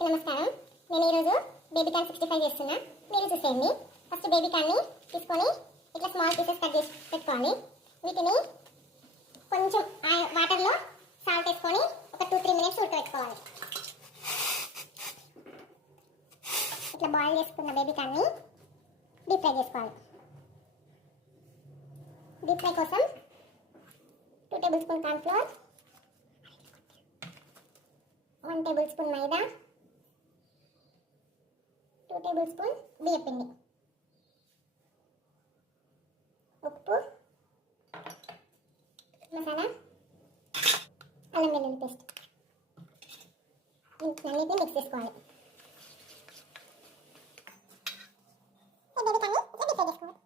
అందరికీ నమస్కారం. నేను ఈరోజు బేబీ కార్న్ 65 చేస్తున్నా. మీరు చూసేయండి. ఫస్ట్ బేబీ కార్న్ని తీసుకొని ఇట్లా స్మాల్ పీసెస్ కట్ చేసి పెట్టుకోవాలి. వీటిని కొంచెం వాటర్లో సాల్ట్ వేసుకొని ఒక 2-3 మినిట్స్ ఉడకబెట్టుకోవాలి. ఇట్లా బాయిల్ చేసుకున్న బేబీ కార్న్ని డీప్ ఫ్రై చేసుకోవాలి. డీప్ ఫ్రై కోసం 2 table spoon corn flour, 1 table spoon మైదా, 2 టేబుల్ స్పూన్ బియ్యం పిండి, ఉప్పు, మసాలా, అల్లం వెల్లుల్లి పేస్ట్ అన్నిటిని మిక్స్ చేసుకోవాలి. బేబీ కార్న్ని డీప్ ఫ్రై చేసుకోవాలి.